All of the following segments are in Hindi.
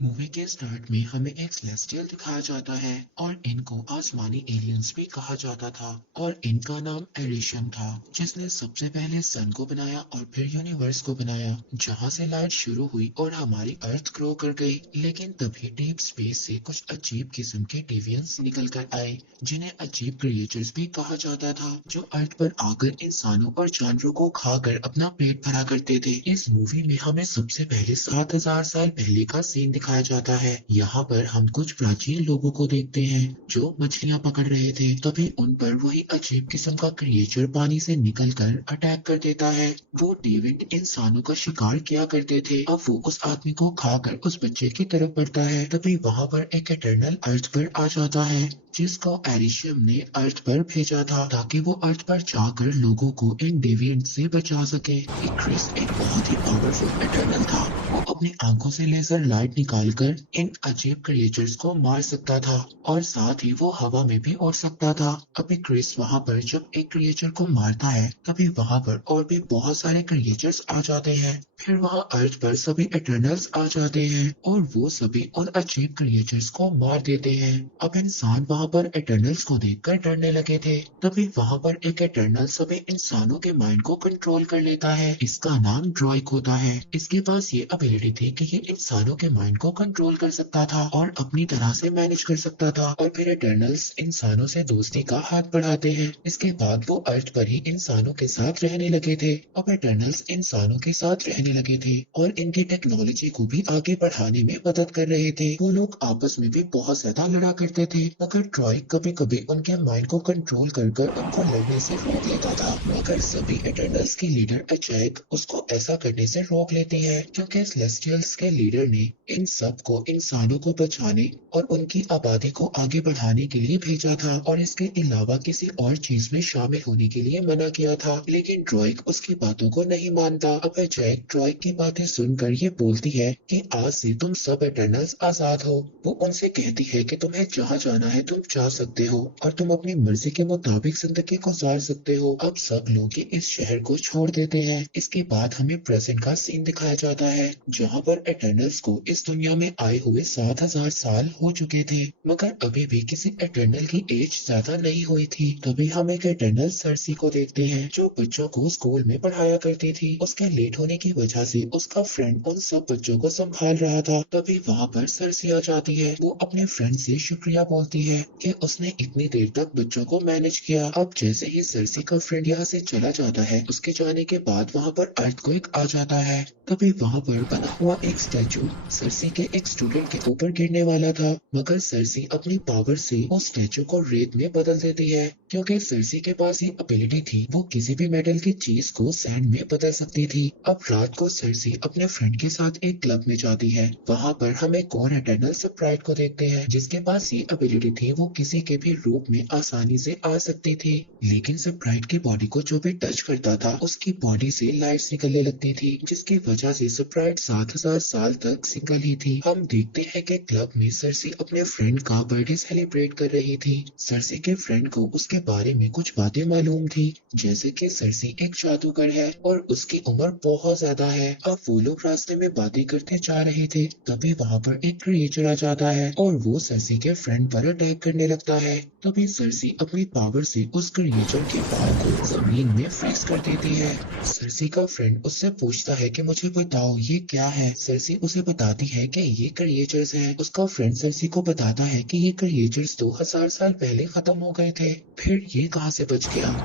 मूवी के स्टार्ट में हमें एक सेलेस्टियल दिखाया जाता है और इनको आसमानी एलियंस भी कहा जाता था और इनका नाम एरिशियम था, जिसने सबसे पहले सन को बनाया और फिर यूनिवर्स को बनाया, जहां से लाइट शुरू हुई और हमारी अर्थ ग्रो कर गई। लेकिन तभी डीप स्पेस से कुछ अजीब किस्म के डेवियंस निकल कर आए, जिन्हें अजीब क्रिएचर्स भी कहा जाता था, जो अर्थ पर आकर इंसानों और जानवरों को खाकर अपना पेट भरा करते थे। इस मूवी में हमें सबसे पहले 7,000 साल पहले का सीन दिखाया जाता है। यहाँ पर हम कुछ प्राचीन लोगों को देखते हैं जो मछलियां पकड़ रहे थे। तभी उन पर वही अजीब किस्म का क्रिएचर पानी से निकलकर अटैक कर देता है। वो डेविड इंसानों का शिकार किया करते थे, अब वो उस आदमी को खाकर उस बच्चे की तरफ बढ़ता है। तभी वहां पर एक इटर्नल अर्थ पर आ जाता है, जिसको एरिशियम ने अर्थ पर भेजा था ताकि वो अर्थ पर जाकर लोगों को इन डेविएंट से बचा सके। क्रिस एक बहुत ही पावरफुल इटर्नल था। वो अपनी आंखों से लेजर लाइट निकालकर इन अजीब क्रिएचर्स को मार सकता था और साथ ही वो हवा में भी उड़ सकता था। अभी क्रिस वहां पर जब एक क्रिएचर को मारता है, तभी वहां पर और भी बहुत सारे क्रिएचर्स आ जाते हैं। फिर वहां अर्थ पर सभी इटर्नल्स आ जाते हैं और वो सभी उन अजीब क्रिएचर्स को मार देते हैं। अब इंसान वहां पर इटर्नल्स को देखकर डरने लगे थे। तभी वहां पर एक इटर्नल सभी इंसानों के माइंड को कंट्रोल कर लेता है। इसका नाम ड्रॉइक होता है। इसके पास ये एबिलिटी थी कि ये इंसानों के माइंड को कंट्रोल कर सकता था और अपनी तरह से मैनेज कर सकता था। और फिर इटर्नल्स इंसानों से दोस्ती का हाथ बढ़ाते हैं। इसके बाद वो अर्थ पर ही इंसानों के साथ रहने लगे थे। अब इटर्नल्स इंसानों के साथ रहने लगे थे और इनकी टेक्नोलॉजी को भी आगे बढ़ाने में मदद कर रहे थे। वो लोग आपस में भी बहुत ज्यादा लड़ा करते थे, मगर ट्रॉय कभी कभी उनके माइंड को कंट्रोल कर कर उनको लड़ने से रोक लेता था। मगर सभी इटर्नल्स की लीडर अचैक उसको ऐसा करने से रोक लेती है, क्योंकि सेलेस्टियल्स के लीडर ने इन सब को इंसानों को बचाने और उनकी आबादी को आगे बढ़ाने के लिए भेजा था और इसके अलावा किसी और चीज में शामिल होने के लिए मना किया था। लेकिन ड्रॉइक उसकी बातों को नहीं मानता। अब जैक ड्रॉइक की बातें सुनकर ये बोलती है कि आज से तुम सब इटर्नल्स आजाद हो। वो उनसे कहती है कि तुम्हें जहाँ जाना है तुम जा सकते हो और तुम अपनी मर्जी के मुताबिक जिंदगी गुजार सकते हो। अब सब लोग इस शहर को छोड़ देते हैं। इसके बाद हमें प्रेजेंट का सीन दिखाया जाता है, जहाँ पर इटर्नल्स को इस दुनिया में आए हुए 7,000 साल हो चुके थे, मगर अभी भी किसी इटर्नल की एज ज्यादा नहीं हुई थी। तभी हम एक इटर्नल सर्सी को देखते हैं, जो बच्चों को स्कूल में पढ़ाया करती थी। उसके लेट होने की वजह से उसका फ्रेंड उन सब बच्चों को संभाल रहा था। तभी वहाँ पर सर्सी आ जाती है। वो अपने फ्रेंड से शुक्रिया बोलती है कि उसने इतनी देर तक बच्चों को मैनेज किया। अब जैसे ही सर्सी का फ्रेंड यहाँ से चला जाता है, उसके जाने के बाद वहाँ पर अर्थक्वेक आ जाता है। तभी वहाँ पर बना हुआ एक स्टैचू सर्सी के एक स्टूडेंट के ऊपर गिरने वाला था, मगर सर्सी अपनी पावर से उस स्टैचू को रेत में बदल देती है, क्योंकि सर्सी के पास ये एबिलिटी थी। वो किसी भी मेटल की चीज को सैंड में बदल सकती थी। अब रात को सर्सी अपने फ्रेंड के साथ एक क्लब में जाती है। वहाँ पर हम एक और इटर्नल स्प्राइट को देखते हैं, जिसके पास ये एबिलिटी थी। वो किसी के भी रूप में आसानी से आ सकती थी, लेकिन स्प्राइट की बॉडी को जो भी टच करता था, उसकी बॉडी से लाइट्स निकलने लगती थी, जिसकी वजह से स्प्राइट 7,000 साल तक सिंगल ही थी। हम देखते हैं कि क्लब में सर्सी अपने फ्रेंड का बर्थडे सेलिब्रेट कर रही थी। सर्सी के फ्रेंड को उसके बारे में कुछ बातें मालूम थी, जैसे कि सर्सी एक जादूगर है और उसकी उम्र बहुत ज्यादा है। अब वो लोग रास्ते में बातें करते जा रहे थे, तभी वहाँ पर एक क्रिएचर आ जाता है और वो सर्सी के फ्रेंड पर अटैक करने लगता है। तभी सर्सी अपनी पावर से उस क्रिएचर के पाँव को जमीन में फ्रीज कर देती है। सर्सी का फ्रेंड उससे पूछता है कि मुझे बताओ ये क्या है। सर्सी उसे बताती है कि ये क्रिएचर्स हैं। उसका फ्रेंड सर्सी को बताता है कि ये क्रिएचर्स 2,000 साल पहले खत्म हो गए थे, फिर ये कहाँ से बच गया।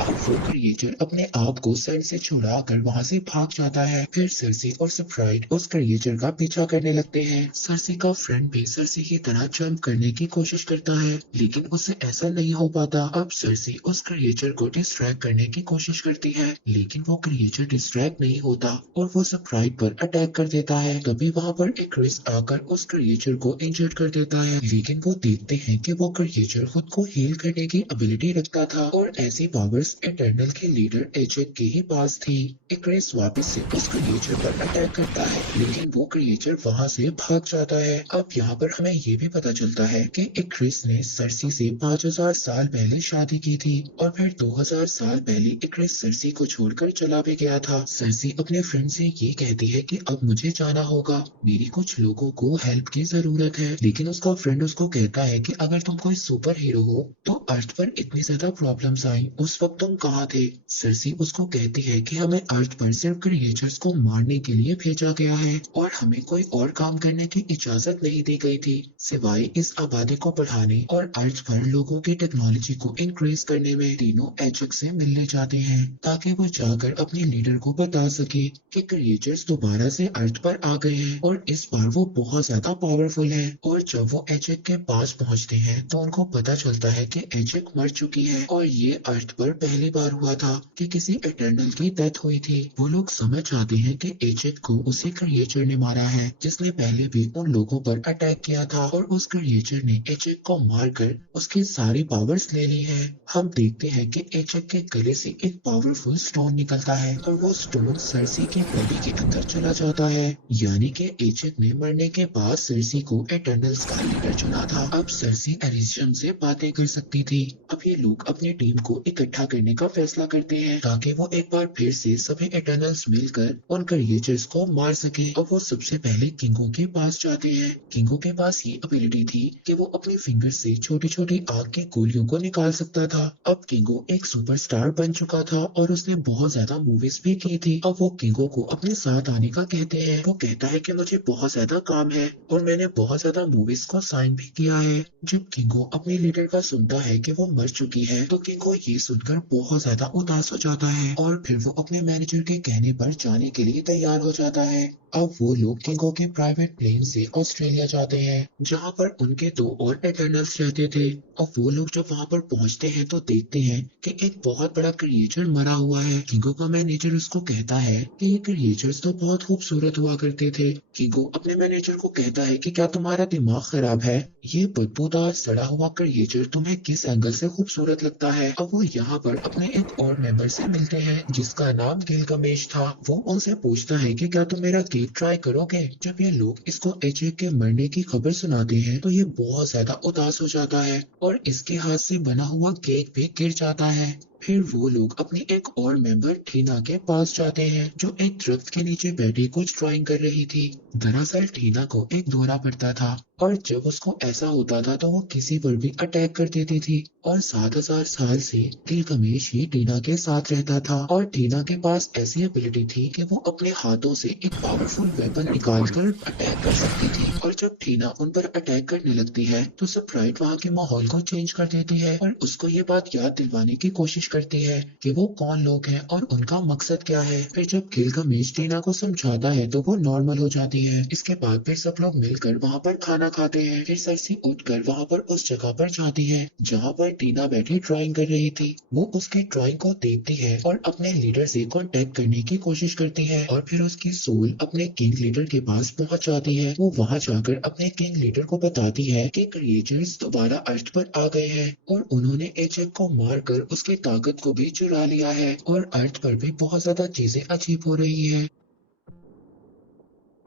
अब वो क्रिएचर अपने आप को सैंड से छुड़ाकर वहां से भाग जाता है। फिर सर्सी और स्प्राइट उस क्रिएचर का पीछा करने लगते हैं। सर्सी का फ्रेंड भी सर्सी की तरह जंप करने की कोशिश करता है, लेकिन उससे ऐसा नहीं हो पाता। अब सर्सी उस क्रिएचर को डिस्ट्रैक्ट करने की कोशिश करती है, लेकिन वो क्रिएचर डिस्ट्रैक्ट नहीं होता और वो स्प्राइट पर अटैक कर देता है। तभी वहां पर एक क्रिस आकर उस क्रिएचर को इंजर्ड कर देता है, लेकिन वो देखते हैं कि वो क्रिएचर खुद को हील करने की एबिलिटी रखता था और ऐसी पावर्स इटर्नल के लीडर एजेक के ही पास थी। इक्रेस वापस से उस क्रिएचर पर अटैक करता है, लेकिन वो क्रिएचर वहां से भाग जाता है। अब यहाँ पर हमें ये भी पता चलता है कि इक्रेस ने सर्सी से 5000 साल पहले शादी की थी और फिर 2000 साल पहले इक्रेस सर्सी को छोड़कर चला भी गया था। सर्सी अपने फ्रेंड से ये कहती है कि अब मुझे जाना होगा, मेरी कुछ लोगों को हेल्प की जरूरत है, लेकिन उसका फ्रेंड उसको कहता है कि अगर तुम कोई सुपर हीरो हो तो अर्थ पर इतनी ज्यादा प्रॉब्लम्स आई, उस वक्त तुम कहाँ थे। सर्सी उसको कहती है कि हमें अर्थ पर सिर्फ क्रिएचर्स को मारने के लिए भेजा गया है और हमें कोई और काम करने की इजाजत नहीं दी गई थी सिवाय इस आबादी को बढ़ाने और अर्थ पर लोगों की टेक्नोलॉजी को इंक्रीज करने में। तीनों एजेक से मिलने जाते हैं ताकि वो जाकर अपने लीडर को बता सके कि क्रिएचर्स दोबारा से अर्थ पर आ गए हैं और इस बार वो बहुत ज्यादा पावरफुल है। और जब वो एजेक के पास पहुंचते हैं तो उनको पता चलता है कि एजेक मर चुकी है और ये अर्थ पर पहली बार हुआ था कि किसी इटर्नल की डेथ हुई थी। वो लोग समझ जाते हैं कि एजेक को उसी क्रिएचर ने मारा है जिसने पहले भी उन लोगों पर अटैक किया था और उस क्रिएचर ने एजेक को मारकर उसकी सारी पावर्स ले ली है। हम देखते हैं कि एजेक के गले से एक पावरफुल स्टोन निकलता है और वो स्टोन सर्सी की बॉडी के अंदर चला जाता है, यानी कि एजेक ने मरने के बाद सर्सी को इटर्नल्स का लीडर चुना था। अब सर्सी एरिशियम से बातें कर सकती थी। अब ये लोग अपनी टीम को इकट्ठा करने का फैसला करते हैं ताकि वो एक बार फिर से सभी इटर्नल्स मिलकर उन क्रिएचर्स को मार सके। अब वो सबसे पहले किंगो के पास जाते हैं। किंगो के पास ये एबिलिटी थी कि वो अपने फिंगर से छोटी छोटी आग की गोलियों को निकाल सकता था। अब किंगो एक सुपरस्टार बन चुका था और उसने बहुत ज्यादा मूवीज भी की थी। अब वो किंगो को अपने साथ आने का कहते हैं। वो कहता है कि मुझे बहुत ज्यादा काम है और मैंने बहुत ज्यादा मूवीज को साइन भी किया है। जब किंगो अपने लीडर का सुनता है कि वो मर चुकी है तो किंगो ये सुनकर बहुत ज्यादा उदास हो जाता है और फिर वो अपने मैनेजर के कहने पर जाने के लिए तैयार हो जाता है। अब वो लोग किंगो के प्राइवेट प्लेन से ऑस्ट्रेलिया जाते हैं जहाँ पर उनके दो और इटर्नल्स रहते थे। और वो लोग जब वहाँ पर पहुँचते हैं तो देखते हैं कि एक बहुत बड़ा क्रिएचर मरा हुआ है। किंगो का मैनेजर उसको कहता है कि ये क्रिएचर्स तो बहुत खूबसूरत हुआ करते थे। किंगो अपने मैनेजर को कहता है कि क्या तुम्हारा दिमाग खराब है, ये बदबूदार सड़ा हुआ क्रिएचर तुम्हें किस एंगल से खूबसूरत लगता है। अब वो यहाँ पर अपने एक और मेंबर से मिलते हैं जिसका नाम गिलगमेश था। वो उनसे पूछता है कि क्या तुम मेरा केक ट्राई करोगे। जब ये लोग इसको एजेक के मरने की खबर सुनाते हैं तो ये बहुत ज्यादा उदास हो जाता है और इसके हाथ से बना हुआ केक भी गिर जाता है। फिर वो लोग अपनी एक और मेंबर ठीना के पास जाते हैं जो एक दरख्त के नीचे बैठी कुछ ड्राइंग कर रही थी। दरअसल ठीना को एक दौरा पड़ता था और जब उसको ऐसा होता था तो वो किसी पर भी अटैक कर देती थी और 7000 साल से गिलगमेश ही टीना के साथ रहता था और टीना के पास ऐसी एबिलिटी थी कि वो अपने हाथों से एक पावरफुल वेपन निकालकर अटैक कर सकती थी। और जब टीना उन पर अटैक करने लगती है तो स्प्राइट वहाँ के माहौल को चेंज कर देती है और उसको ये बात याद दिलवाने की कोशिश करती है कि वो कौन लोग हैं और उनका मकसद क्या है। फिर जब गिलगमेश टीना को समझाता है तो वो नॉर्मल हो जाती है। इसके बाद फिर सब लोग मिलकर वहाँ पर खाना खाते हैं। फिर सर्सी उठकर वहाँ पर उस जगह पर जाती है जहाँ पर टीना बैठी ड्राइंग कर रही थी। वो उसकी ड्राइंग को देखती है और अपने लीडर से कांटेक्ट करने की कोशिश करती है और फिर उसकी सोल अपने किंग लीडर के पास पहुंच जाती है। वो वहाँ जाकर अपने किंग लीडर को बताती है कि क्रिएचर्स दोबारा अर्थ पर आ गए हैं और उन्होंने एजेक को मारकर उसकी ताकत को भी चुरा लिया है और अर्थ पर भी बहुत ज्यादा चीजें अजीब हो रही है।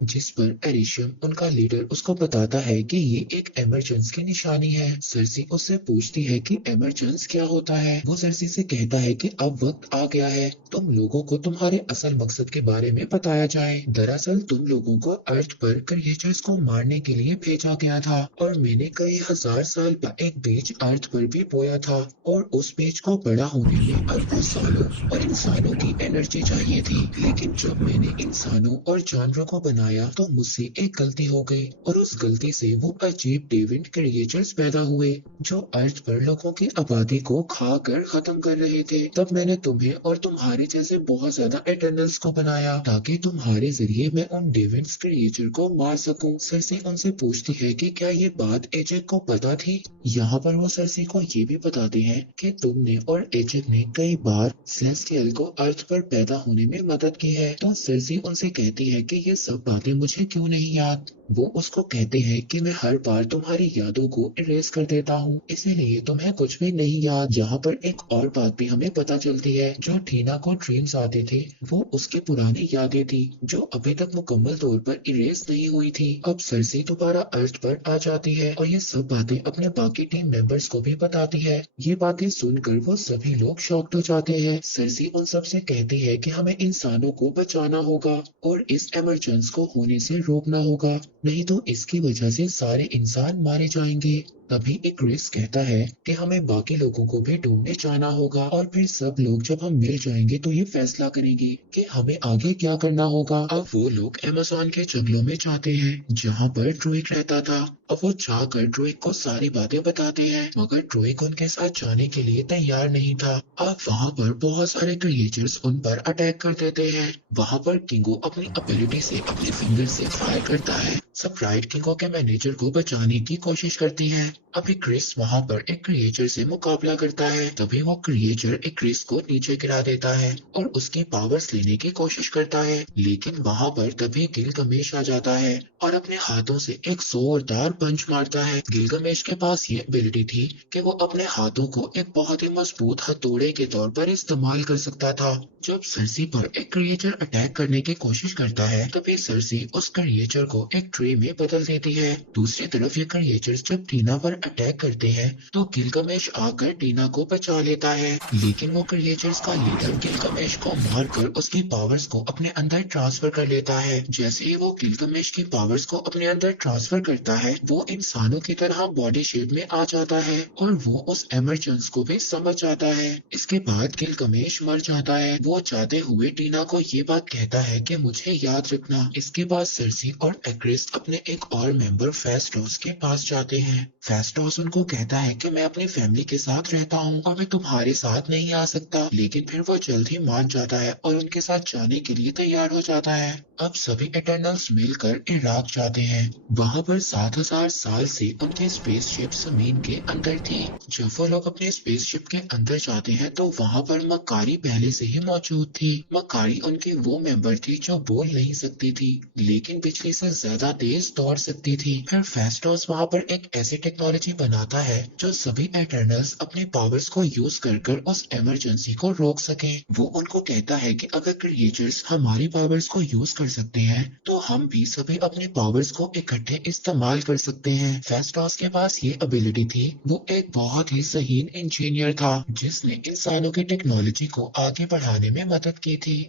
जिस पर एरिशियम उनका लीडर उसको बताता है कि ये एक एमरजेंस की निशानी है। सर्सी उससे पूछती है कि एमरजेंस क्या होता है। वो सर्सी से कहता है कि अब वक्त आ गया है तुम लोगों को तुम्हारे असल मकसद के बारे में बताया जाए। दरअसल तुम लोगों को अर्थ पर क्रिएचर्स को मारने के लिए भेजा गया था और मैंने कई हजार साल पहले एक बीज अर्थ पर भी बोया था और उस बीज को बड़ा होने में अरबों सालों और इंसानों की एनर्जी चाहिए थी। लेकिन जब मैंने इंसानों और जानवरों को बनाया तो मुझसे एक गलती हो गई और उस गलती से वो अजीब डेविड क्रिएचर्स पैदा हुए जो अर्थ पर लोगों की आबादी को खाकर खत्म कर रहे थे। तब मैंने तुम्हें और तुम्हारे जैसे बहुत ज्यादा एटर्नल्स को बनाया ताकि तुम्हारे जरिए मैं उन डेविड क्रिएचर को मार सकूं। सर्सी उनसे पूछती है कि क्या ये बात एजेक को पता थी। यहाँ पर वो सर्सी को ये भी बताते हैं कि तुमने और एजेक ने कई बार सेलेस्टियल को अर्थ पर पैदा होने में मदद की है। तो सर्सी उनसे कहती है कि ये सब बातें मुझे क्यों नहीं याद। वो उसको कहते हैं कि मैं हर बार तुम्हारी यादों को इरेज कर देता हूँ, इसीलिए तुम्हें कुछ भी नहीं याद। यहाँ पर एक और बात भी हमें पता चलती है, जो टीना को ड्रीम्स आते थे वो उसकी पुरानी यादें थी जो अभी तक मुकम्मल तौर पर इरेज नहीं हुई थी। अब सरसी दोबारा अर्थ पर आ जाती है और ये सब बातें अपने बाकी टीम मेंबर्स को भी बताती है। ये बातें सुनकर वो सभी लोग शॉक्ड हो जाते हैं। सरसी उन सब से कहती है कि हमें इंसानों को बचाना होगा और इस इमरजेंसी को होने से रोकना होगा, नहीं तो इसकी वजह से सारे इंसान मारे जाएंगे। तभी एक क्रिस कहता है कि हमें बाकी लोगों को भी ढूंढने जाना होगा और फिर सब लोग जब हम मिल जाएंगे तो ये फैसला करेंगे कि हमें आगे क्या करना होगा। अब वो लोग अमेज़न के जंगलों में जाते हैं जहाँ पर ड्रूइग रहता था। अब वो जाकर ड्रूइग को सारी बातें बताते हैं, मगर ड्रूइग उनके साथ जाने के लिए तैयार नहीं था। अब वहाँ पर बहुत सारे क्रिएचर्स उन पर अटैक कर देते हैं। वहाँ पर किंगो अपनी एबिलिटी से अपने फिंगर से फायर करता है। स्प्राइट किंगो के मैनेजर को बचाने की कोशिश करती है। अभी क्रिस वहां पर एक क्रिएचर से मुकाबला करता है, तभी वो क्रिएचर एक क्रिस को नीचे गिरा देता है और उसकी पावर्स लेने की कोशिश करता है, लेकिन वहां पर तभी गिलगमेश आ जाता है और अपने हाथों से एक जोरदार पंच मारता है। गिलगमेश के पास ये एबिलिटी थी कि वो अपने हाथों को एक बहुत ही मजबूत हथौड़े के तौर पर इस्तेमाल कर सकता था। जब सरसी पर एक क्रिएचर अटैक करने की कोशिश करता है, तभी सरसी उस क्रिएचर को एक ट्री में बदल देती है। दूसरी तरफ ये क्रिएचर्स जब टीना पर अटैक करते हैं तो गिलगमेश आकर टीना को बचा लेता है, लेकिन वो क्रिएचर्स का लीडर गिलगमेश को मारकर उसकी पावर्स को अपने अंदर ट्रांसफर कर लेता है। जैसे ही वो गिलगमेश की पावर्स को अपने अंदर ट्रांसफर करता है, वो इंसानों की तरह बॉडी शेप में आ जाता है और वो उस इमरजेंसी को भी समझ जाता है। इसके बाद गिलगमेश मर जाता है। वो जाते हुए टीना को ये बात कहता है कि मुझे याद रखना। इसके बाद सरसी और एक्रिस अपने एक और मेंबर फेस्टोस के पास जाते हैं। फेस्टोस उनको कहता है कि मैं अपनी फैमिली के साथ रहता हूँ और मैं तुम्हारे साथ नहीं आ सकता, लेकिन फिर वो जल्द ही मान जाता है और उनके साथ जाने के लिए तैयार हो जाता है। अब सभी इटर्नल्स मिलकर इराक जाते हैं। वहाँ पर 7,000 साल से उनकी स्पेसशिप जमीन के अंदर थी। जब वो लोग अपने स्पेसशिप के अंदर जाते हैं तो वहाँ पर मक्कारी पहले से ही मौजूद थी। मक्कारी उनकी वो मेंबर थी जो बोल नहीं सकती थी, लेकिन बिजली से ज्यादा तेज दौड़ सकती थी। फिर फेस्टोस वहाँ पर एक ऐसी टेक्नोलॉजी बनाता है जो सभी एटर्नल्स अपनी पावर्स को यूज कर उस इमरजेंसी को रोक सके। वो उनको कहता है कि अगर क्रिएचर्स हमारी पावर्स को यूज कर सकते हैं तो हम भी सभी अपनी पावर्स को इकट्ठे इस्तेमाल कर सकते हैं। फेस्टोस के पास ये एबिलिटी थी। वो एक बहुत ही सहीन इंजीनियर था जिसने इंसानों की टेक्नोलॉजी को आगे बढ़ाने में मदद की थी।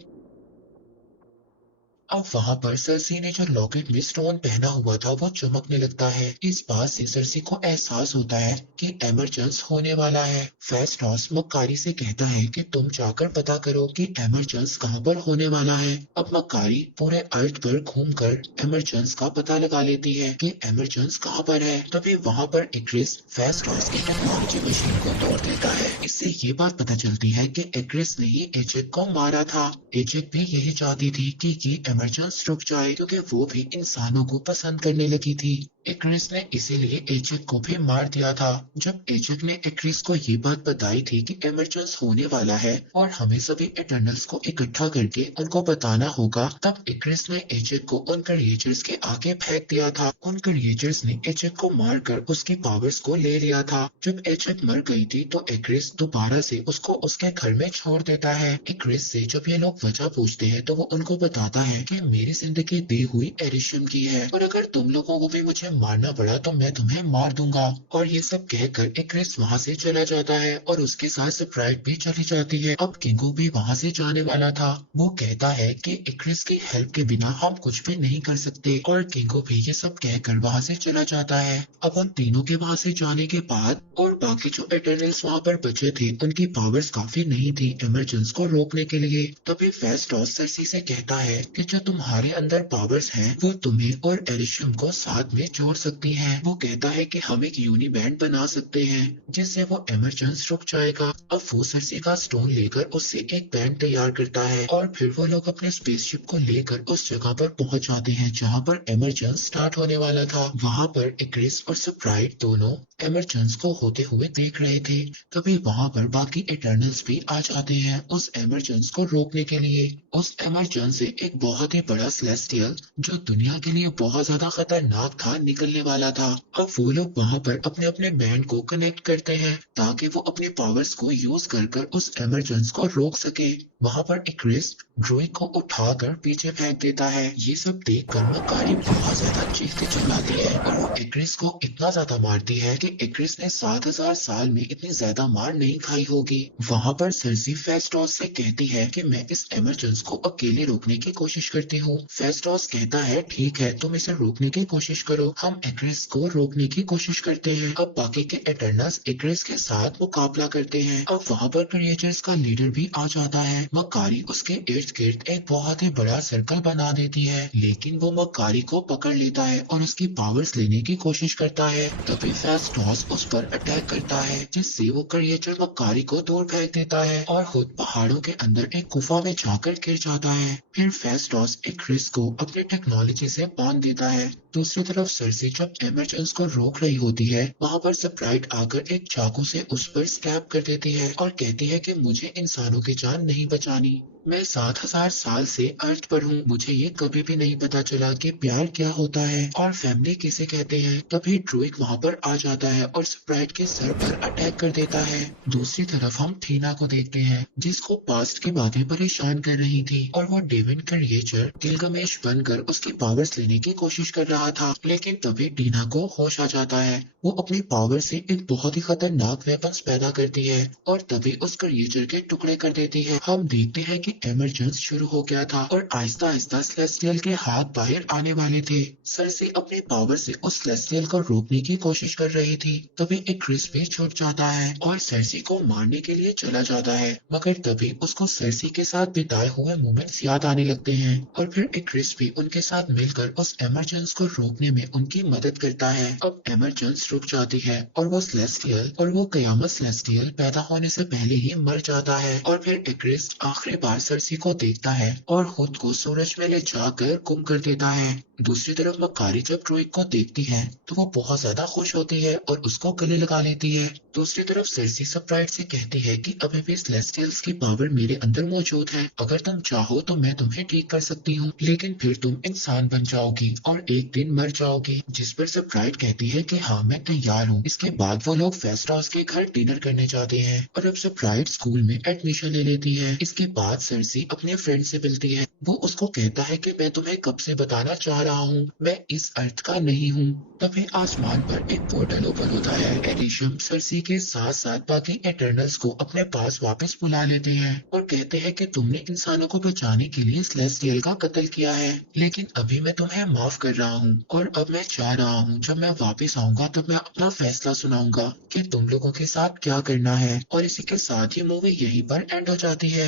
अब वहां पर सरसी ने जो लॉकेट में स्टोन पहना हुआ था वो चमकने लगता है। इस बात से सरसी को एहसास होता है कि एमरजेंस होने वाला है। फेस्टोस मक्कारी से कहता है कि तुम जाकर पता करो कि एमरजेंस कहाँ पर होने वाला है। अब मक्कारी पूरे अर्थ पर घूमकर एमरजेंस का पता लगा लेती है कि एमरजेंस कहाँ पर है। तभी वहां पर एक्रिस फेस्टोस की टेक्नोलॉजी मशीन को तोड़ देता है। इससे ये बात पता चलती है कि एक्रिस ने ही एजेक को मारा था। एजेक भी यही चाहती थी कि ये इमरजेंस रुक जाए, क्योंकि वो भी इंसानों को पसंद करने लगी थी। एक्रिस ने इसीलिए एजेक को भी मार दिया था। जब एजेक ने एक्रिस को ये बात बताई थी कि इमरजेंस होने वाला है और हमें सभी इटर्नल्स को इकट्ठा करके उनको बताना होगा, तब एक्रिस ने एजेक को उन क्रिएचर्स के आगे फेंक दिया था। उन क्रिएचर्स ने एजेक को मारकर उसकी पावर्स को ले लिया था। जब एजेक मर गई थी तो एक्रिस दोबारा से उसको उसके घर में छोड़ देता है। एक्रिस से जब ये लोग वजह पूछते हैं तो वो उनको बताता है कि मेरी जिंदगी दी हुई एरिशम की है और अगर तुम लोगों को भी मुझे मारना पड़ा तो मैं तुम्हें मार दूंगा। और ये सब कहकर एक्रिस वहाँ से चला जाता है और उसके साथ स्प्राइट भी चली जाती है। अब किंगो भी वहाँ से जाने वाला था। वो कहता है कि एक्रिस की हेल्प के बिना हम कुछ भी नहीं कर सकते और किंगो भी ये सब कहकर वहाँ से चला जाता है। अब उन तीनों के वहाँ से जाने के बाद और बाकी जो एटर्नल्स वहाँ पर बचे थे उनकी पावर्स काफी नहीं थी इमरजेंस को रोकने के लिए। तभी फेस्टोस सरसी से कहता है कि जो तुम्हारे अंदर पावर्स हैं वो तुम्हें और एरिशम को साथ में जोड़ सकती हैं। वो कहता है कि हम एक यूनिबैंड बना सकते हैं जिससे वो इमरजेंस रुक जाएगा। अब वो सरसी का स्टोन लेकर उससे एक बैंड तैयार करता है और फिर वो लोग अपने स्पेसशिप को लेकर उस जगह पर पहुंच जाते हैं जहाँ पर इमरजेंस स्टार्ट होने वाला था। वहाँ पर एक्रिस और स्प्राइट दोनों इमरजेंस को होते हुए देख रहे थे। तभी वहाँ पर बाकी इटर्नल्स भी आ जाते हैं उस इमरजेंस को रोकने के लिए। उस इमरजेंस से एक बहुत बहुत ही बड़ा सेलेस्टियल जो दुनिया के लिए बहुत ज्यादा खतरनाक था निकलने वाला था। अब वो लोग वहां पर अपने अपने बैंड को कनेक्ट करते हैं ताकि वो अपने पावर्स को यूज कर कर उस एमरजेंस को रोक सके। वहां पर एक्रिस ड्रूइग को उठाकर पीछे फेंक देता है। ये सब देखकर मकारी बहुत ज्यादा चीखती चिल्लाती है और वो एक्रिस को इतना ज्यादा मारती है कि एक्रिस ने 7,000 साल में इतनी ज्यादा मार नहीं खाई होगी। वहां पर सर्सी फेस्टोस से कहती है कि मैं इस एमरजेंस को अकेले रोकने की कोशिश करती हूँ। फेस्टोस कहता है ठीक है, तुम इसे रोकने की कोशिश करो, हम एक्रिस को रोकने की कोशिश करते हैं। अब बाकी के एटर्नल्स एक्रिस के साथ मुकाबला करते हैं। अब वहाँ पर क्रिएचर्स का लीडर भी आ जाता है। मक्कारी उसके इर्द गिर्द एक बहुत ही बड़ा सर्कल बना देती है, लेकिन वो मक्कारी को पकड़ लेता है और उसकी पावर्स लेने की कोशिश करता है। तभी फेस्टोस उस पर अटैक करता है, जिससे वो क्रिएचर मक्कारी को दूर फेंक देता है और खुद पहाड़ों के अंदर एक गुफा में जाकर गिर जाता है। फिर फेस्टोस एक्रिस को अपनी टेक्नोलॉजी से बांध देता है। दूसरी तरफ सर्सी जब एमरजेंस को रोक रही होती है, वहाँ पर स्प्राइट आकर एक चाकू से उस पर स्टैब कर देती है और कहती है कि मुझे इंसानों की जान नहीं बचानी। मैं 7,000 साल से अर्थ पर हूँ, मुझे ये कभी भी नहीं पता चला कि प्यार क्या होता है और फैमिली किसे कहते हैं। तभी ड्रूइग वहाँ पर आ जाता है और स्प्राइट के सर पर अटैक कर देता है। दूसरी तरफ हम थीना को देखते हैं, जिसको पास्ट की बातें परेशान कर रही थी और वो डेविन क्रिएचर गिलगमेश बनकर उसकी पावर्स लेने की कोशिश कर रहा था। लेकिन तभी टीना को होश आ जाता है। वो अपनी पावर से एक बहुत ही खतरनाक वेपन्स पैदा करती है और तभी उस क्रिएचर के टुकड़े कर देती है। हम देखते हैं कि एमरजेंस शुरू हो गया था और आहिस्ता आहिस्ता सेलेस्टियल के हाथ बाहर आने वाले थे। सरसी अपने पावर से उस सेलेस्टियल को रोकने की कोशिश कर रही थी। तभी एक क्रिस भी छूट जाता है और सरसी को मारने के लिए चला जाता है, मगर तभी उसको सरसी के साथ बिताए हुए मोमेंट्स याद आने लगते हैं और फिर एक क्रिस भी उनके साथ मिलकर उस एमरजेंस को रोकने में उनकी मदद करता है। अब एमरजेंस रुक जाती है और वो सेलेस्टियल और वो कयामत सेलेस्टियल पैदा होने से पहले ही मर जाता है और फिर एक्रिस आखिरी बार सरसी को देखता है और खुद को सूरज में ले जाकर गुम कर देता है। दूसरी तरफ मकारी जब ड्रूइग को देखती है तो वो बहुत ज्यादा खुश होती है और उसको गले लगा लेती है। दूसरी तरफ सर्सी स्प्राइट से कहती है कि अभी भी सेलेस्टियल्स की पावर मेरे अंदर मौजूद है, अगर तुम चाहो तो मैं तुम्हें ठीक कर सकती हूँ, लेकिन फिर तुम इंसान बन जाओगी और एक दिन मर जाओगी। जिस पर स्प्राइट कहती है कि हाँ मैं तैयार हूँ। इसके बाद वो लोग फेस्टोस के घर डिनर करने जाते हैं और अब स्प्राइट स्कूल में एडमिशन ले लेती है। इसके बाद सर्सी अपने फ्रेंड से मिलती है। वो उसको कहता है कि मैं तुम्हें कब से बताना चाह रहा हूँ, मैं इस अर्थ का नहीं हूँ। तभी आसमान पर एक पोर्टल ओपन होता है। एडिशम सर्सी के साथ साथ बाकी एटर्नल्स को अपने पास वापस बुला लेते हैं और कहते हैं कि तुमने इंसानों को बचाने के लिए सेलेस्टियल का कत्ल किया है, लेकिन अभी मैं तुम्हें माफ कर रहा हूँ और अब मैं चाह रहा हूँ जब मैं वापस आऊंगा तब मैं अपना फैसला सुनाऊंगा कि तुम लोगों के साथ क्या करना है। और इसी के साथ ही मूवी यहीं पर एंड हो जाती है।